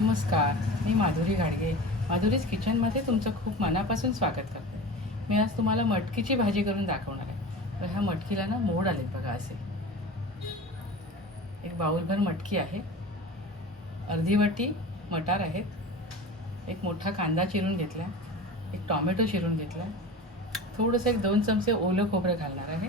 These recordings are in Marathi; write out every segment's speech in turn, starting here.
नमस्कार, मी माधुरी घाडगे. माधुरीज किचनमध्ये तुमचं खूप मनापासून स्वागत करते. मी आज तुम्हाला मटकीची भाजी करून दाखवणार आहे. तर ह्या मटकीला ना मोड आलेत बघा असे. एक बाउलभर मटकी आहे, अर्धी वाटी मटार आहेत, एक मोठा कांदा चिरून घेतला, एक टॉमॅटो चिरून घेतला, थोडंसं एक 2 चमचे ओलं खोबरं घालणार आहे,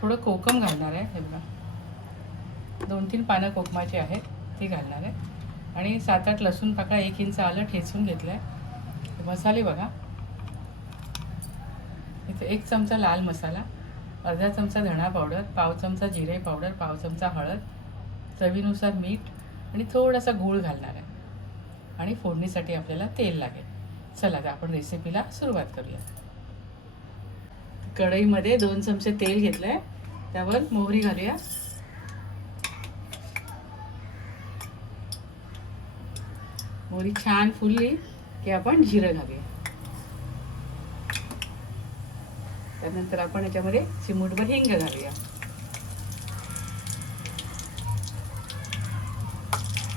थोडं कोकम घालणार आहे. हे बघा 2-3 पानं कोकमाची आहेत ती घालणार आहे आणि 7-8 लसूण पाकळ्या, 1 इंच आलं ठेचून घेतलं आहे. मसाले बघा, इथे 1 चमचा लाल मसाला, अर्धा चमचा धणा पावडर, पाव चमचा जिरे पावडर, पाव चमचा हळद, चवीनुसार मीठ आणि थोडासा गूळ घालणार आहे आणि फोडणीसाठी आपल्याला तेल लागेल. चला तर आपण रेसिपीला सुरुवात करूया. कढईमध्ये 2 चमचे तेल घेतलं आहे, त्यावर मोहरी घालूया. मोहरी छान फुलली की आपण जिरं घालूया. त्यानंतर आपण याच्यामध्ये चिमूटभर हिंग घालूया.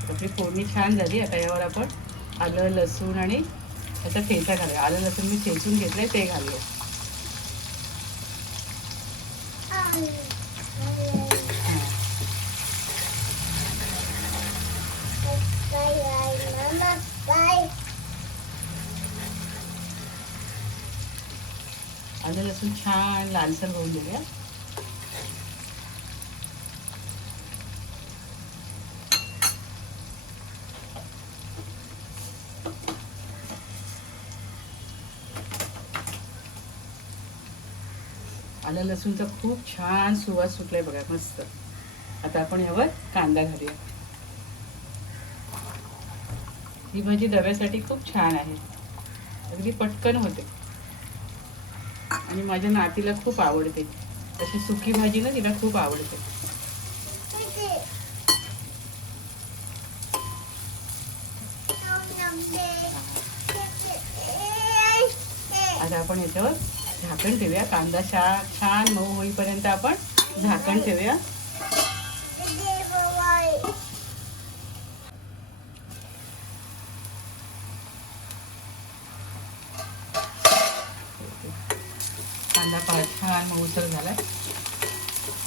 आपली फोडणी छान झाली. आता यावर आपण आलं, लसूण आणि याचा ठेचा घालूया. आलं लसूण मी ठेचून घेतलंय ते घालूया. आलं लसूण छान लालसर होऊन देऊया. आलं लसूणचा खूप छान सुवास सुटलाय बघा, मस्त. आता आपण यावर कांदा घालूया. ही भाजी डब्यासाठी खूप छान आहे, अगदी पटकन होते आणि माझ्या नातीला खूप आवडते. अशी सुकी भाजी ना तिला खूप आवडते. आता आपण याच्यावर झाकण ठेवूया. कांदा छान मऊ होईपर्यंत आपण झाकण ठेवूया. कांदा छान मऊसर झालाय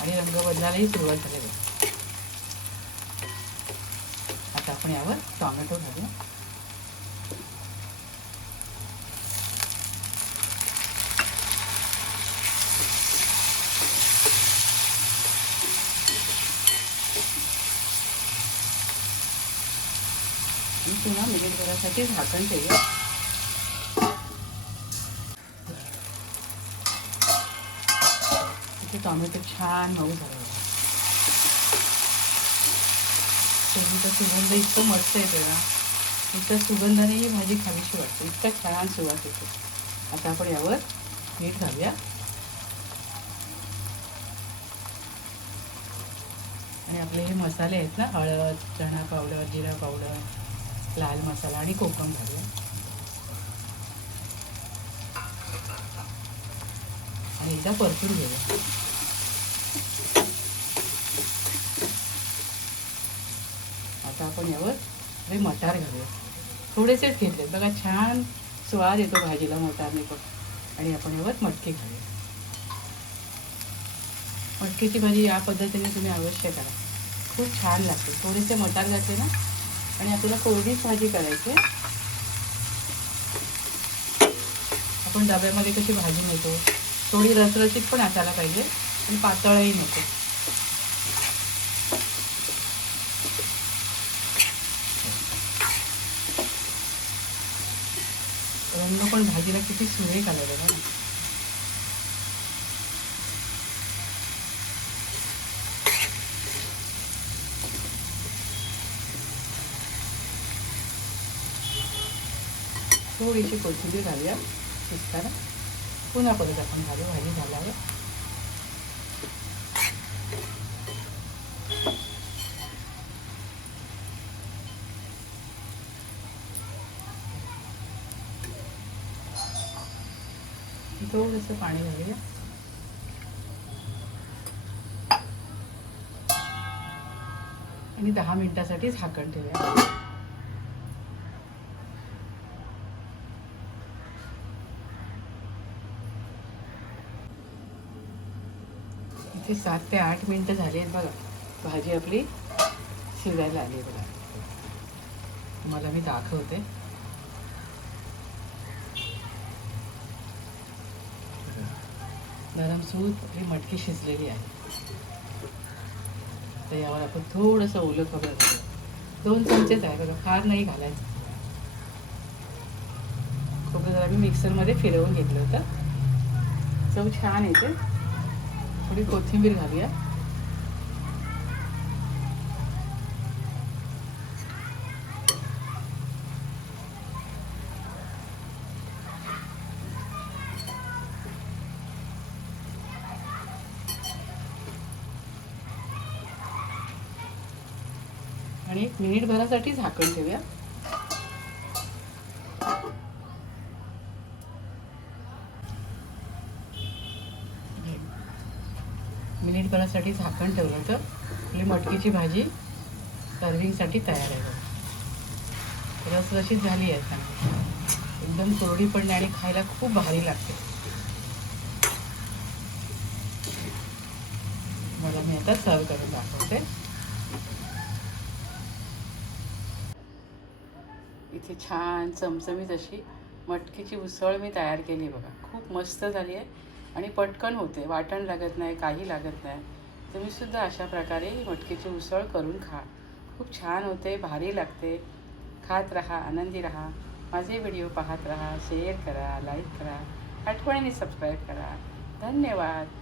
आणि रंग बदलायलाही सुरुवात झाली. आता आपण यावर टोमॅटो घालूया. पुन्हा मिनिटभरासाठी झाकण ठेवूया. इथे टोमॅटो छान मऊ झाला. शेवटीचा सुगंध इतकं मस्त येते ना, इतक्या सुगंधाने ही भाजी खावीशी वाटते, इतका छान सुवास येतो. आता आपण यावर मीठ घालूया आणि आपले हे मसाले आहेत ना, हळद, चणा पावडर, जिरा पावडर, लाल मसाला आणि कोकम घालूया आणि एकदा परतून घेऊया. आता आपण यावर हे मटार घालूया. थोडेसेच घेतले बघा, छान स्वाद येतो भाजीला मटारने पण. आणि आपण यावर मटकी घालूया. मटकीची भाजी या पद्धतीने तुम्ही अवश्य करा, खूप छान लागते. थोडेसे मटार घातले ना आणि आपल्याला कोरडीच भाजी करायची. आपण डब्यामध्ये कशी भाजी नेतो, थोडी रसरशीत पण असायला पाहिजे आणि पातळही नको. रंग पण भाजीला किती सुरेख आला बघा. थोडीशी कोथिंबीर घालूया शिजताना. पुन्हा परत आपण घालू भाजी झाल्यावर. थोडंसं पाणी घालूया आणि 10 मिनिटासाठी झाकण ठेवूया. इथे 7 ते 8 मिनटं झाली आहेत बघा. भाजी आपली शिजायला आली आहे बघा. तुम्हाला मी दाखवते. नरम सूत आपली मटकी शिजलेली आहे. तर यावर आपण थोडंसं ओलं खोबरं घालूया. 2 चमचेच आहे बघा, फार नाही घालायचं. खोबरं जरा मी मिक्सरमध्ये फिरवून घेतलं होतं. चव छान येते. थोडी कोथिंबीर घालूया. आणि 1 मिनिटभरासाठी झाकण ठेवूया. मिनिटभरासाठी झाकण ठेवलं तर आपली मटकीची भाजी सर्विंगसाठी तयार आहे. रसरशीत झाली आहे चांगली, एकदम कोरडी पण नाही आणि खायला खूप भारी लागते. मला मी आता सर्व करून दाखवते. इथे छान चमचमीत अशी मटकीची उसळ मी तयार केली बघा. खूप मस्त झाली आहे आणि पटकन होते, वाटण लागत नाही, काही लागत नाही. तुम्हीसुद्धा अशा प्रकारे मटकीची उसळ करून खा. खूप छान होते, भारी लागते. खात राहा, आनंदी राहा. माझे व्हिडिओ पाहत राहा, शेअर करा, लाईक करा, आठवणीने सबस्क्राईब करा. धन्यवाद.